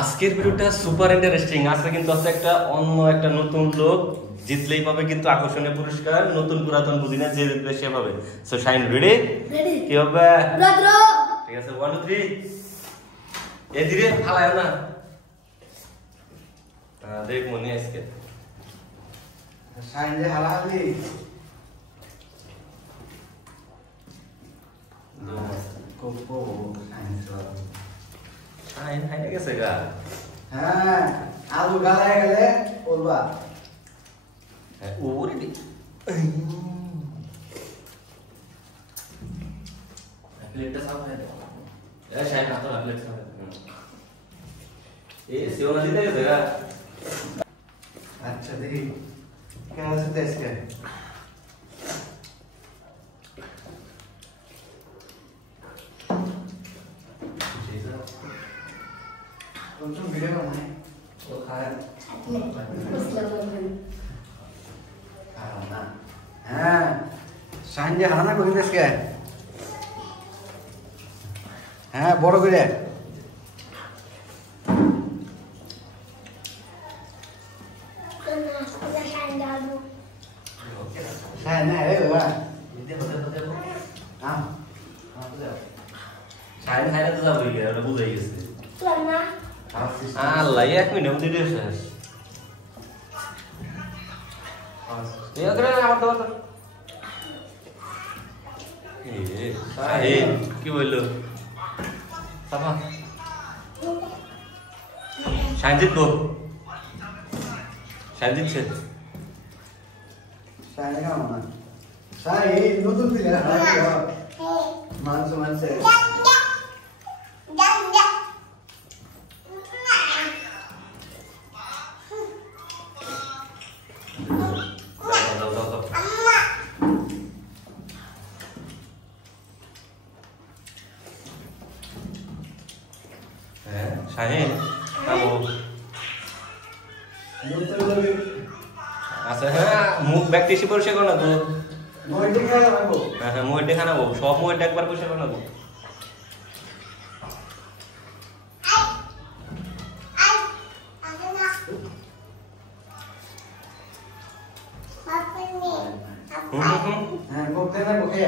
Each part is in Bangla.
আজকের ভিডিওটা সুপার ইন্টারেস্টিং আছে, কিন্তু আছে একটা অন্য একটা নতুন লোক জিতলেই পাবে কিন্তু আকর্ষণীয় পুরস্কার। নতুন পুরাতন বুঝি না, যে জিতবে সে পাবে। So shine ready? কি হবে? ঠিক আছে, 1 2 3 এই ধীরে ফালায় না। দেখ মনে আজকে শাইন যে হালালি কোপো শাইন সব শাইন হাইনে গেছে গা। হ্যাঁ আলু গালায় গেলে বলবা ওরে দি প্লেটটা সাফ হয়ে দাও। এ শাইন হাত ধরা প্লেট সাফ। এ সেওনা দিতে গেছে গা। আচ্ছা দেখি কেমন আছে আজকে तुम वीडियो बनाए तो खाया खाना हाँ सांझे हाना कोई बेस क्या हाँ बड़ो करे सांझे है क्या हाँ শাইন হাইনে তো যাবে গিয়ে, ওটা বুঝাই গেছে। আল্লাহ, 1 মিনিট মধ্যে দিয়ে শেষ। এই করে আমার তো কথা। শাহিন কি বললো? সাফা শাহিন জিতবো। শাহিন জিতছে। सांझे का माना सांझे नूतन प्लेयर है मान से শাহিন কামো আচ্ছা, হ্যাঁ মুখ ব্যাগ টিসি পরিষ্কার করো না তো। मोइटे खाया बाबू হ্যাঁ হ্যাঁ মুখে দেখা নাবো, সব মুখে একবার পরিষ্কার করে নাবো। हाँ कोकते ना कोके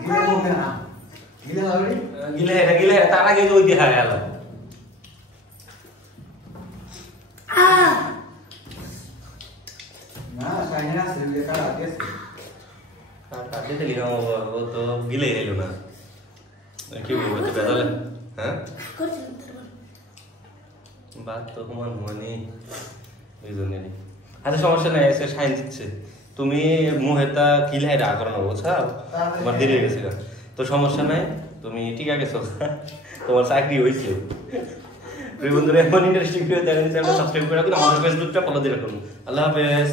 गीला कोकते ना गीला लावड़ी গিলে তার আগে ওই দেখা গেল। ना सांझे ना सिर्फ का आते কাটতে দিলি না, ও তো গিলে গেল না। কি বলবো তো বেজালে? হ্যাঁ বাদ তো তোমার মানে ওই জন্যই। আচ্ছা সমস্যা নাই, এসে শাইন দিচ্ছে। তুমি মুহেতা গিলে রাগ করো না, বুঝছো? তোমার দেরি হয়ে গেছিল তো সমস্যা নাই, তুমি ঠিক গেছো। তোমার চাকরি হয়েছে। বন্ধুরা, এমন ইন্টারেস্টিং ভিডিও দেখেন, চ্যানেলটা সাবস্ক্রাইব করে রাখুন, আমাদের ফেসবুকটা ফলো দিয়ে রাখুন। আল্লাহ হাফেজ।